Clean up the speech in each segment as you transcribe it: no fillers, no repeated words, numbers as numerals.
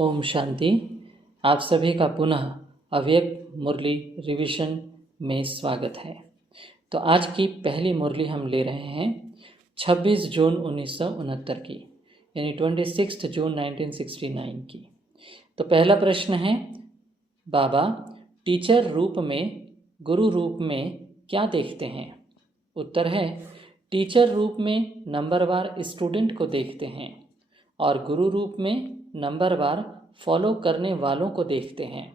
ओम शांति। आप सभी का पुनः अव्यक्त मुरली रिवीजन में स्वागत है। तो आज की पहली मुरली हम ले रहे हैं 26 जून 1969 की, यानी 26 जून 1969 की। तो पहला प्रश्न है, बाबा टीचर रूप में गुरु रूप में क्या देखते हैं? उत्तर है, टीचर रूप में नंबरवार स्टूडेंट को देखते हैं और गुरु रूप में नंबरवार फॉलो करने वालों को देखते हैं,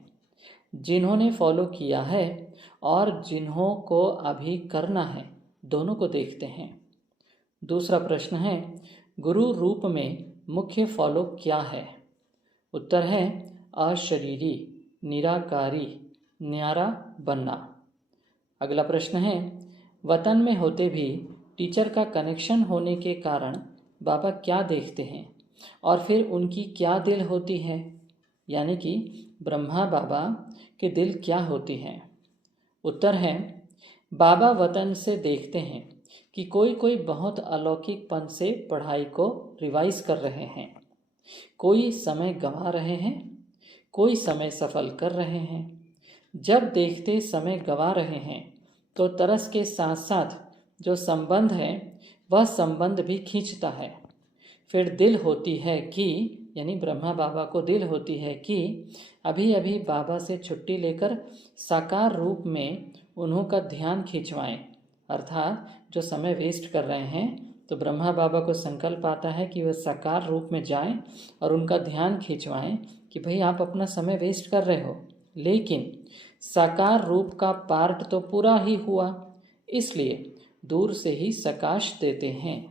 जिन्होंने फॉलो किया है और जिन्हों को अभी करना है, दोनों को देखते हैं। दूसरा प्रश्न है, गुरु रूप में मुख्य फॉलो क्या है? उत्तर है, अशरीरी, निराकारी, न्यारा बनना। अगला प्रश्न है, वतन में होते भी टीचर का कनेक्शन होने के कारण बाबा क्या देखते हैं और फिर उनकी क्या दिल होती है, यानी कि ब्रह्मा बाबा के दिल क्या होती है? उत्तर है, बाबा वतन से देखते हैं कि कोई कोई बहुत अलौकिकपन से पढ़ाई को रिवाइज कर रहे हैं, कोई समय गंवा रहे हैं, कोई समय सफल कर रहे हैं। जब देखते समय गंवा रहे हैं तो तरस के साथ साथ जो संबंध है वह संबंध भी खींचता है। फिर दिल होती है कि, यानी ब्रह्मा बाबा को दिल होती है कि अभी अभी बाबा से छुट्टी लेकर साकार रूप में उन्हों का ध्यान खिंचवाएं, अर्थात जो समय वेस्ट कर रहे हैं तो ब्रह्मा बाबा को संकल्प आता है कि वह साकार रूप में जाएं और उनका ध्यान खिंचवाएं कि भाई आप अपना समय वेस्ट कर रहे हो, लेकिन साकार रूप का पार्ट तो पूरा ही हुआ, इसलिए दूर से ही सकाश देते हैं।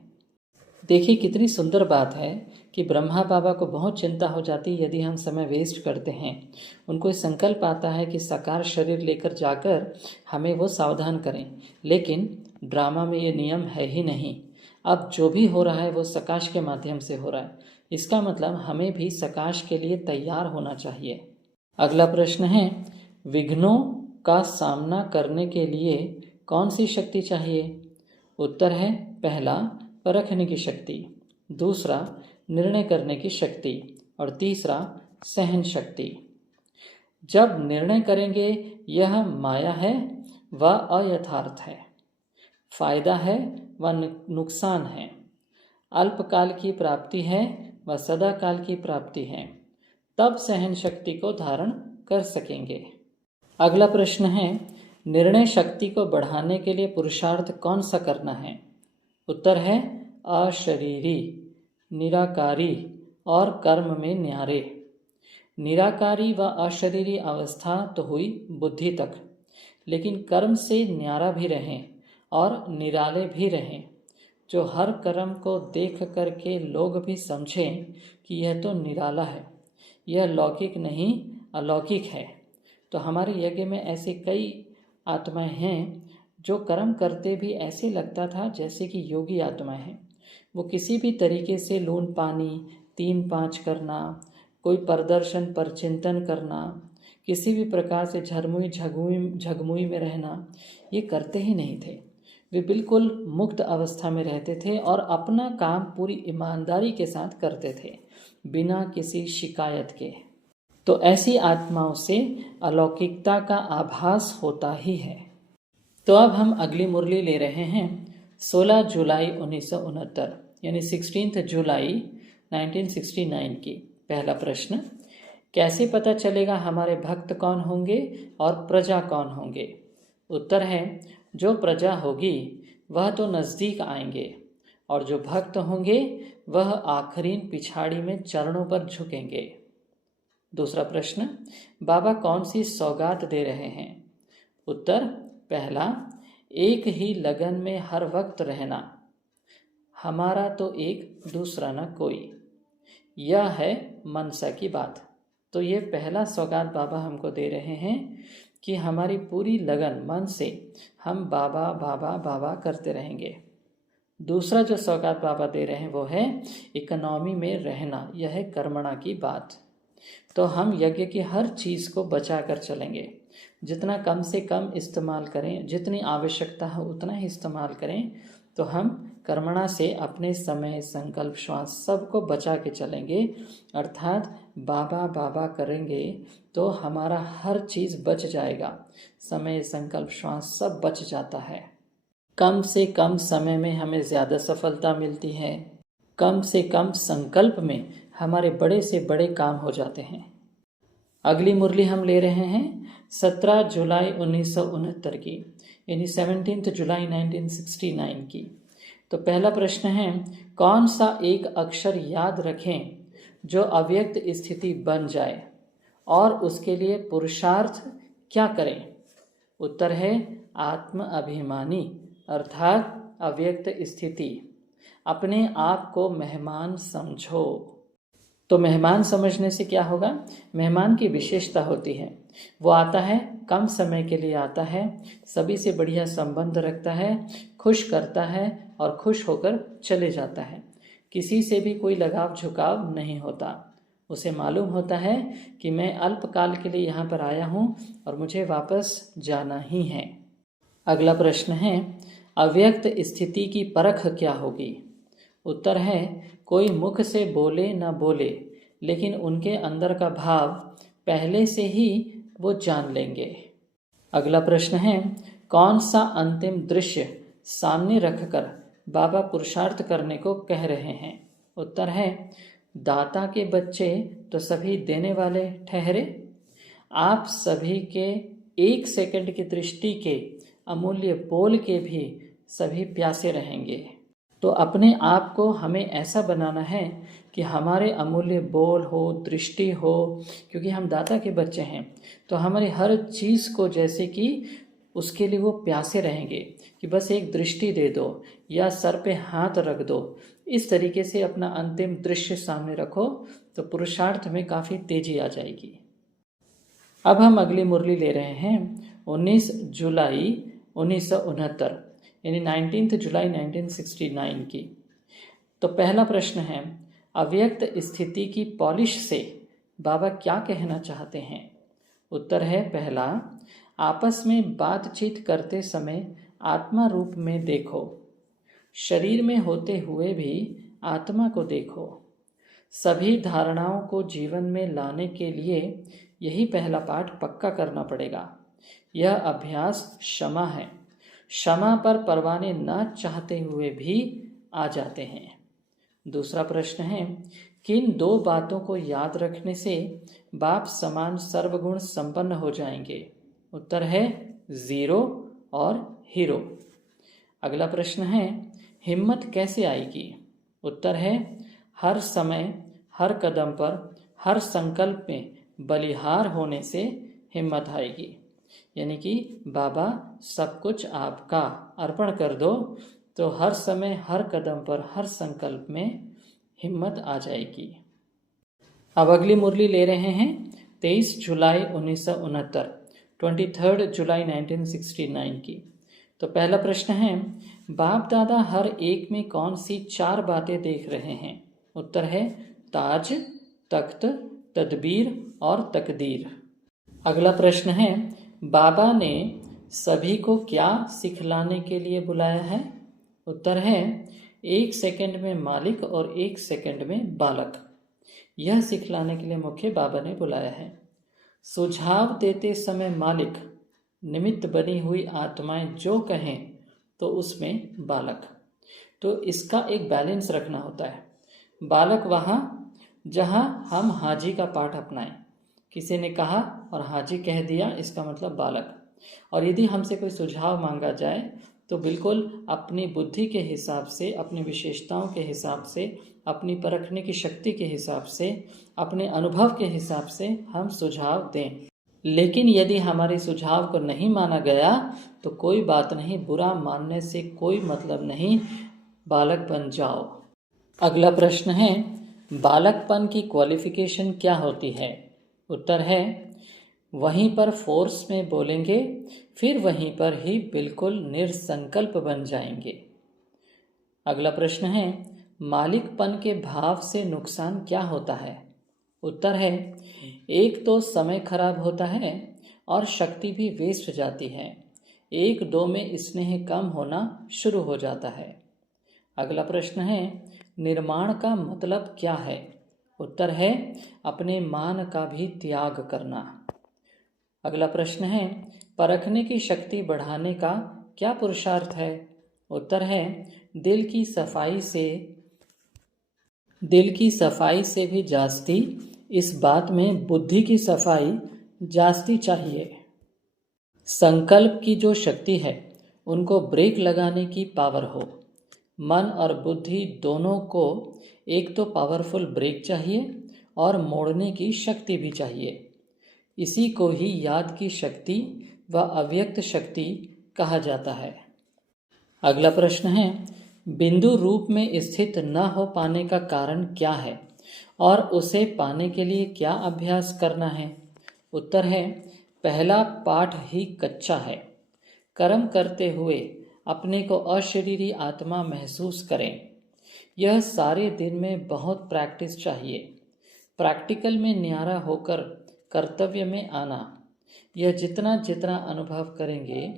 देखिए कितनी सुंदर बात है कि ब्रह्मा बाबा को बहुत चिंता हो जाती है यदि हम समय वेस्ट करते हैं। उनको संकल्प आता है कि साकार शरीर लेकर जाकर हमें वो सावधान करें, लेकिन ड्रामा में ये नियम है ही नहीं। अब जो भी हो रहा है वो सकाश के माध्यम से हो रहा है, इसका मतलब हमें भी सकाश के लिए तैयार होना चाहिए। अगला प्रश्न है, विघ्नों का सामना करने के लिए कौन सी शक्ति चाहिए? उत्तर है, पहला परखने की शक्ति, दूसरा निर्णय करने की शक्ति और तीसरा सहन शक्ति। जब निर्णय करेंगे यह माया है व अयथार्थ है, फायदा है व नुकसान है, अल्पकाल की प्राप्ति है व सदाकाल की प्राप्ति है, तब सहन शक्ति को धारण कर सकेंगे। अगला प्रश्न है, निर्णय शक्ति को बढ़ाने के लिए पुरुषार्थ कौन सा करना है? उत्तर है, अशरीरी, निराकारी और कर्म में न्यारे। निराकारी व अशरीरी अवस्था तो हुई बुद्धि तक, लेकिन कर्म से न्यारा भी रहें और निराले भी रहें। जो हर कर्म को देख करके लोग भी समझें कि यह तो निराला है, यह लौकिक नहीं अलौकिक है। तो हमारे यज्ञ में ऐसे कई आत्माएं हैं जो कर्म करते भी ऐसे लगता था जैसे कि योगी आत्माएं हैं। वो किसी भी तरीके से लून पानी 3-5 करना, कोई प्रदर्शन पर चिंतन करना, किसी भी प्रकार से झगमुई में रहना, ये करते ही नहीं थे। वे बिल्कुल मुक्त अवस्था में रहते थे और अपना काम पूरी ईमानदारी के साथ करते थे, बिना किसी शिकायत के। तो ऐसी आत्माओं से अलौकिकता का आभास होता ही है। तो अब हम अगली मुरली ले रहे हैं 16 जुलाई 1969, यानी 16 जुलाई 1969 की। पहला प्रश्न, कैसे पता चलेगा हमारे भक्त कौन होंगे और प्रजा कौन होंगे? उत्तर है, जो प्रजा होगी वह तो नज़दीक आएंगे और जो भक्त होंगे वह आखिरी पिछाड़ी में चरणों पर झुकेंगे। दूसरा प्रश्न, बाबा कौन सी सौगात दे रहे हैं? उत्तर, पहला, एक ही लगन में हर वक्त रहना, हमारा तो एक दूसरा न कोई, यह है मनसा की बात। तो ये पहला सौगात बाबा हमको दे रहे हैं कि हमारी पूरी लगन मन से हम बाबा बाबा बाबा करते रहेंगे। दूसरा जो सौगात बाबा दे रहे हैं वो है इकोनॉमी में रहना, यह है कर्मणा की बात। तो हम यज्ञ की हर चीज़ को बचा कर चलेंगे, जितना कम से कम इस्तेमाल करें, जितनी आवश्यकता है उतना ही इस्तेमाल करें। तो हम कर्मणा से अपने समय, संकल्प, श्वास सबको बचा के चलेंगे, अर्थात बाबा बाबा करेंगे तो हमारा हर चीज़ बच जाएगा। समय, संकल्प, श्वास सब बच जाता है। कम से कम समय में हमें ज़्यादा सफलता मिलती है। कम से कम संकल्प में हमारे बड़े से बड़े काम हो जाते हैं। अगली मुरली हम ले रहे हैं 17 जुलाई 1969 की, यानी 17 जुलाई 1969 की। तो पहला प्रश्न है, कौन सा एक अक्षर याद रखें जो अव्यक्त स्थिति बन जाए और उसके लिए पुरुषार्थ क्या करें? उत्तर है आत्म अभिमानी, अर्थात अव्यक्त स्थिति। अपने आप को मेहमान समझो। तो मेहमान समझने से क्या होगा? मेहमान की विशेषता होती है, वो आता है, कम समय के लिए आता है, सभी से बढ़िया संबंध रखता है, खुश करता है और खुश होकर चले जाता है। किसी से भी कोई लगाव झुकाव नहीं होता। उसे मालूम होता है कि मैं अल्पकाल के लिए यहाँ पर आया हूँ और मुझे वापस जाना ही है। अगला प्रश्न है, अव्यक्त स्थिति की परख क्या होगी? उत्तर है कोई मुख से बोले न बोले, लेकिन उनके अंदर का भाव पहले से ही वो जान लेंगे। अगला प्रश्न है, कौन सा अंतिम दृश्य सामने रखकर बाबा पुरुषार्थ करने को कह रहे हैं? उत्तर है दाता के बच्चे तो सभी देने वाले ठहरे। आप सभी के एक सेकंड की दृष्टि के अमूल्य बोल के भी सभी प्यासे रहेंगे। तो अपने आप को हमें ऐसा बनाना है कि हमारे अमूल्य बोल हो, दृष्टि हो, क्योंकि हम दाता के बच्चे हैं, तो हमारी हर चीज़ को जैसे कि उसके लिए वो प्यासे रहेंगे कि बस एक दृष्टि दे दो या सर पे हाथ रख दो। इस तरीके से अपना अंतिम दृश्य सामने रखो तो पुरुषार्थ में काफ़ी तेजी आ जाएगी। अब हम अगली मुरली ले रहे हैं 19 जुलाई 1969, यानी 19 जुलाई 1969 की। तो पहला प्रश्न है, अव्यक्त स्थिति की पॉलिश से बाबा क्या कहना चाहते हैं? उत्तर है पहला, आपस में बातचीत करते समय आत्मा रूप में देखो। शरीर में होते हुए भी आत्मा को देखो। सभी धारणाओं को जीवन में लाने के लिए यही पहला पाठ पक्का करना पड़ेगा। यह अभ्यास क्षमा है। क्षमा पर परवाने न चाहते हुए भी आ जाते हैं। दूसरा प्रश्न है, किन दो बातों को याद रखने से बाप समान सर्वगुण संपन्न हो जाएंगे? उत्तर है 0 और हीरो। अगला प्रश्न है, हिम्मत कैसे आएगी? उत्तर है हर समय, हर कदम पर, हर संकल्प में बलिहार होने से हिम्मत आएगी। यानी कि बाबा सब कुछ आपका अर्पण कर दो तो हर समय, हर कदम पर, हर संकल्प में हिम्मत आ जाएगी। अब अगली मुरली ले रहे हैं 23 जुलाई 1969, 23 जुलाई 1969 की। तो पहला प्रश्न है, बाप दादा हर एक में कौन सी 4 बातें देख रहे हैं? उत्तर है ताज, तख्त, तदबीर और तकदीर। अगला प्रश्न है, बाबा ने सभी को क्या सिखलाने के लिए बुलाया है? उत्तर है 1 सेकंड में मालिक और 1 सेकंड में बालक। यह सिखलाने के लिए मुख्य बाबा ने बुलाया है। सुझाव देते समय मालिक, निमित्त बनी हुई आत्माएं जो कहें तो उसमें बालक। तो इसका एक बैलेंस रखना होता है। बालक वहाँ जहाँ हम हाजी का पाठ अपनाएं। किसी ने कहा और हाजी कह दिया, इसका मतलब बालक। और यदि हमसे कोई सुझाव मांगा जाए तो बिल्कुल अपनी बुद्धि के हिसाब से, अपनी विशेषताओं के हिसाब से, अपनी परखने की शक्ति के हिसाब से, अपने अनुभव के हिसाब से हम सुझाव दें। लेकिन यदि हमारे सुझाव को नहीं माना गया तो कोई बात नहीं, बुरा मानने से कोई मतलब नहीं, बालक बन जाओ। अगला प्रश्न है, बालकपन की क्वालिफिकेशन क्या होती है? उत्तर है वहीं पर फोर्स में बोलेंगे, फिर वहीं पर ही बिल्कुल निरसंकल्प बन जाएंगे। अगला प्रश्न है, मालिकपन के भाव से नुकसान क्या होता है? उत्तर है एक तो समय खराब होता है और शक्ति भी वेस्ट जाती है। 1-2 में स्नेह कम होना शुरू हो जाता है। अगला प्रश्न है, निर्माण का मतलब क्या है? उत्तर है अपने मान का भी त्याग करना। अगला प्रश्न है परखने की शक्ति बढ़ाने का क्या पुरुषार्थ है? उत्तर है दिल की सफाई से भी जास्ती इस बात में बुद्धि की सफाई जास्ती चाहिए। संकल्प की जो शक्ति है उनको ब्रेक लगाने की पावर हो। मन और बुद्धि दोनों को एक तो पावरफुल ब्रेक चाहिए और मोड़ने की शक्ति भी चाहिए। इसी को ही याद की शक्ति व अव्यक्त शक्ति कहा जाता है। अगला प्रश्न है बिंदु रूप में स्थित न हो पाने का कारण क्या है और उसे पाने के लिए क्या अभ्यास करना है? उत्तर है पहला पाठ ही कच्चा है। कर्म करते हुए अपने को अशरीरी आत्मा महसूस करें। यह सारे दिन में बहुत प्रैक्टिस चाहिए। प्रैक्टिकल में न्यारा होकर कर्तव्य में आना। यह जितना जितना अनुभव करेंगे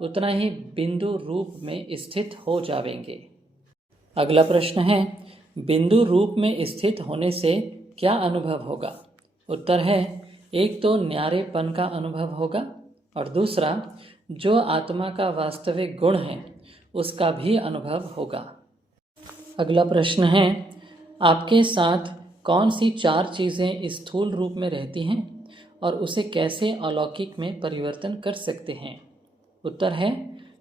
उतना ही बिंदु रूप में स्थित हो जाएंगे। अगला प्रश्न है बिंदु रूप में स्थित होने से क्या अनुभव होगा? उत्तर है एक तो न्यारेपन का अनुभव होगा और दूसरा जो आत्मा का वास्तविक गुण है उसका भी अनुभव होगा। अगला प्रश्न है आपके साथ कौन सी 4 चीज़ें स्थूल रूप में रहती हैं और उसे कैसे अलौकिक में परिवर्तन कर सकते हैं? उत्तर है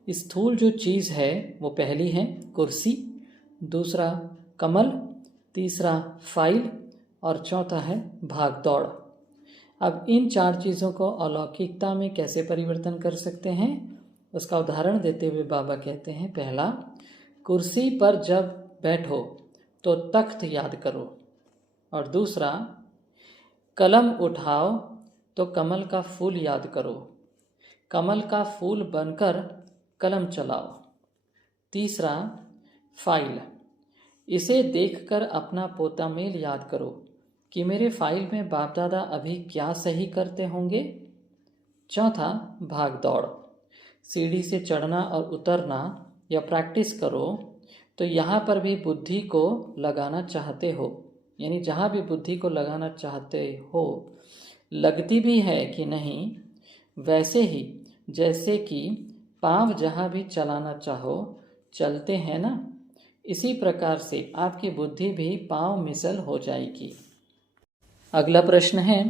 स्थूल जो चीज़ है वो पहली है कुर्सी, दूसरा कमल, तीसरा फाइल और चौथा है भाग दौड़। अब इन 4 चीज़ों को अलौकिकता में कैसे परिवर्तन कर सकते हैं उसका उदाहरण देते हुए बाबा कहते हैं पहला कुर्सी पर जब बैठो तो तख्त याद करो और दूसरा कलम उठाओ तो कमल का फूल याद करो, कमल का फूल बनकर कलम चलाओ। तीसरा फाइल, इसे देखकर अपना पोता मेल याद करो कि मेरे फाइल में बाप दादा अभी क्या सही करते होंगे। चौथा भाग दौड़, सीढ़ी से चढ़ना और उतरना या प्रैक्टिस करो तो यहाँ पर भी बुद्धि को लगाना चाहते हो, यानी जहाँ भी बुद्धि को लगाना चाहते हो लगती भी है कि नहीं, वैसे ही जैसे कि पाँव जहाँ भी चलाना चाहो चलते हैं ना, इसी प्रकार से आपकी बुद्धि भी पाँव मिसल हो जाएगी। अगला प्रश्न है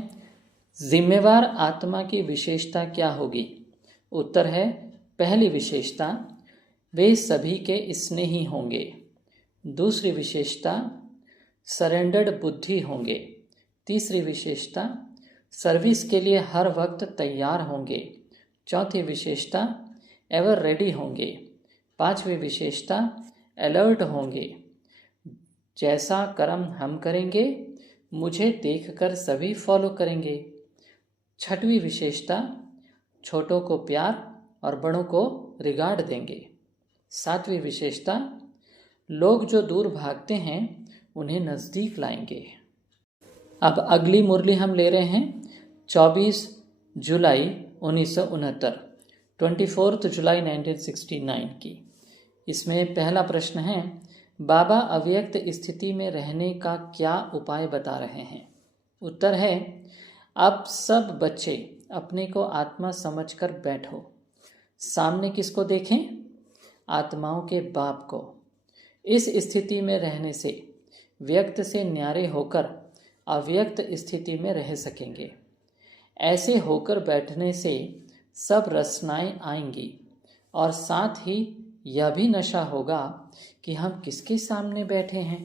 जिम्मेवार आत्मा की विशेषता क्या होगी? उत्तर है पहली विशेषता वे सभी के स्नेही होंगे। दूसरी विशेषता सरेंडर्ड बुद्धि होंगे। तीसरी विशेषता सर्विस के लिए हर वक्त तैयार होंगे। चौथी विशेषता एवर रेडी होंगे। पांचवी विशेषता अलर्ट होंगे। जैसा कर्म हम करेंगे मुझे देखकर सभी फॉलो करेंगे। छठवीं विशेषता छोटों को प्यार और बड़ों को रिगार्ड देंगे। सातवीं विशेषता लोग जो दूर भागते हैं उन्हें नज़दीक लाएंगे। अब अगली मुरली हम ले रहे हैं 24 जुलाई 1969, 24 जुलाई 1969 की। इसमें पहला प्रश्न है बाबा अव्यक्त स्थिति में रहने का क्या उपाय बता रहे हैं? उत्तर है अब सब बच्चे अपने को आत्मा समझकर बैठो। सामने किसको देखें? आत्माओं के बाप को। इस स्थिति में रहने से व्यक्त से न्यारे होकर अव्यक्त स्थिति में रह सकेंगे। ऐसे होकर बैठने से सब रचनाएं आएंगी और साथ ही यह भी नशा होगा कि हम किसके सामने बैठे हैं।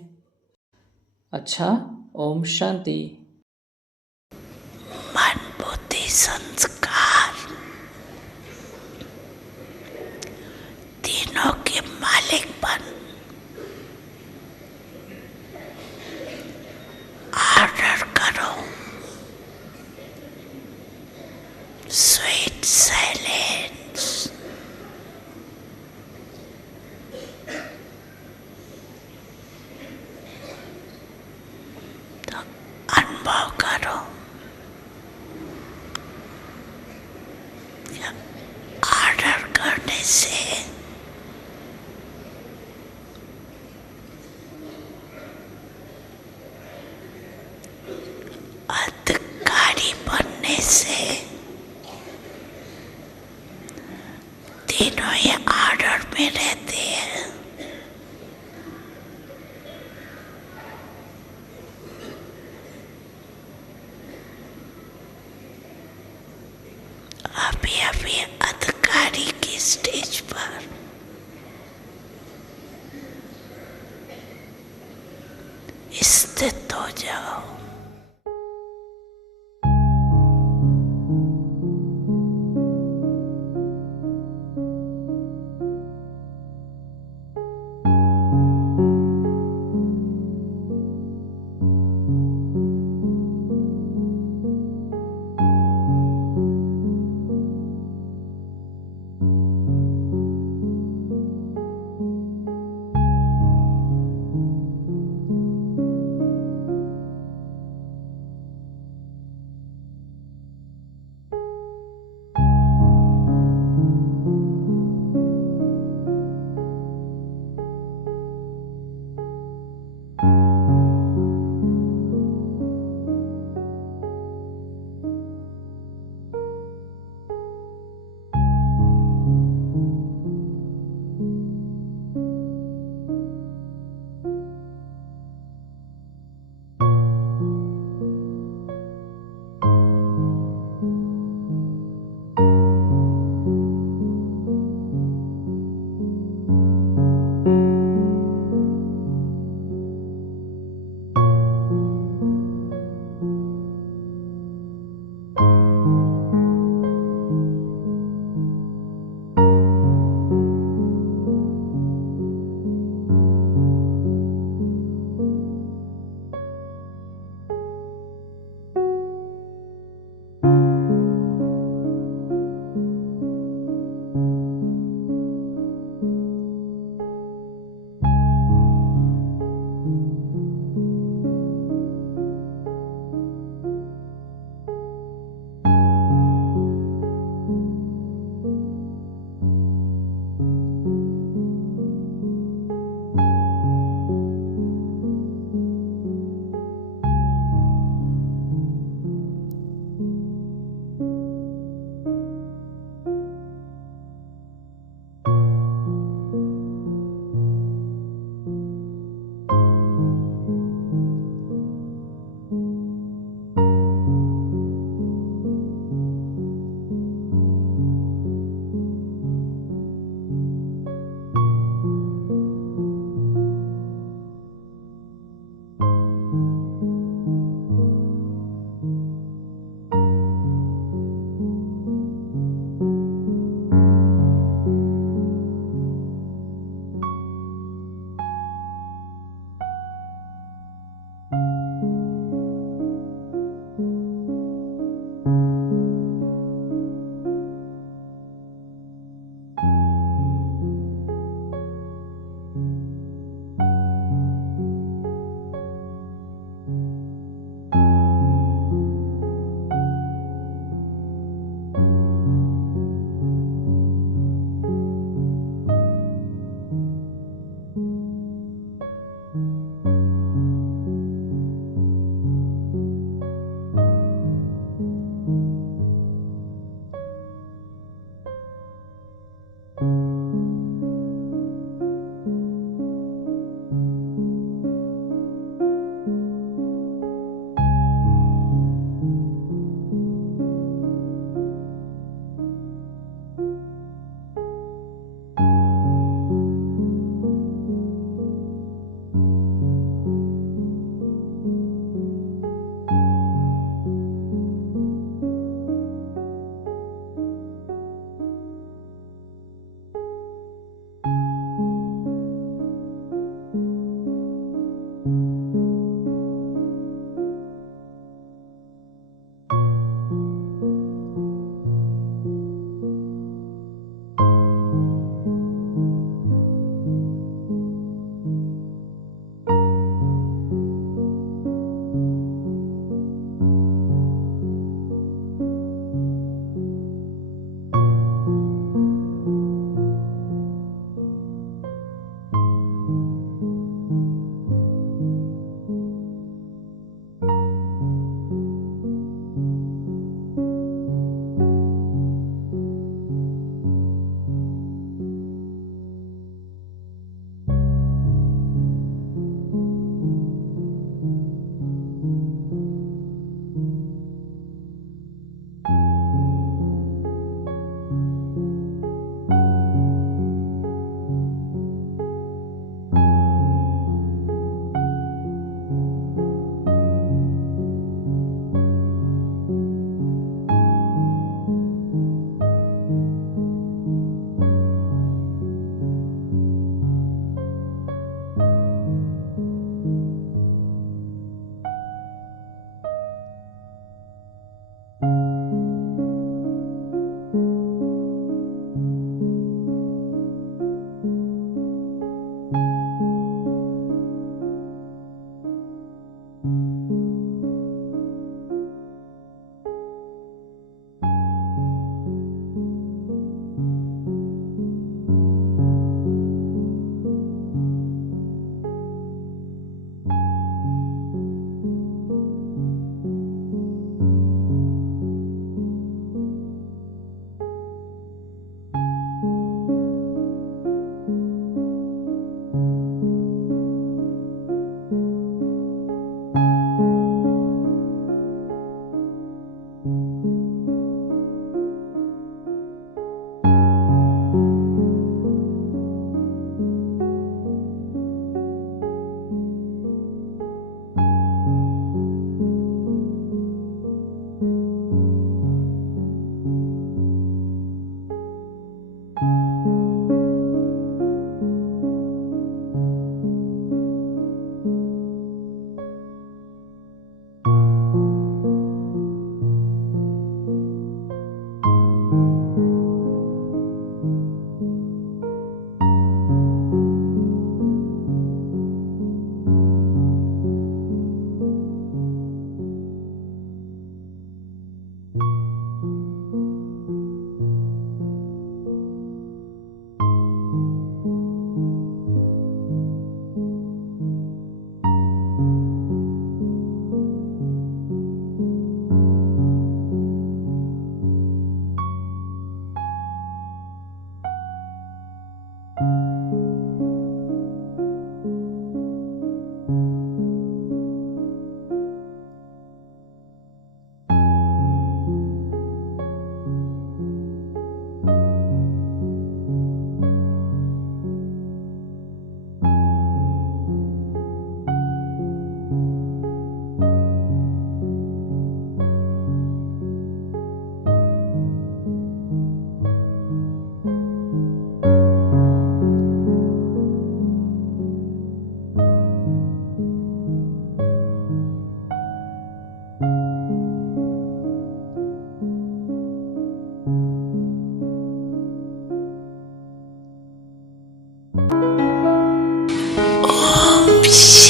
अच्छा, ओम शांति। मन बुद्धि संस्कार तीनों के मालिक बन ऑर्डर करो। Sweet silence. तो अनुभव करो ऑर्डर करने से अधिकारी बनने से तीनों ही ऑर्डर में रहते हैं। अभी अभी अधिकारी की स्टेज पर स्थित हो जाओ। श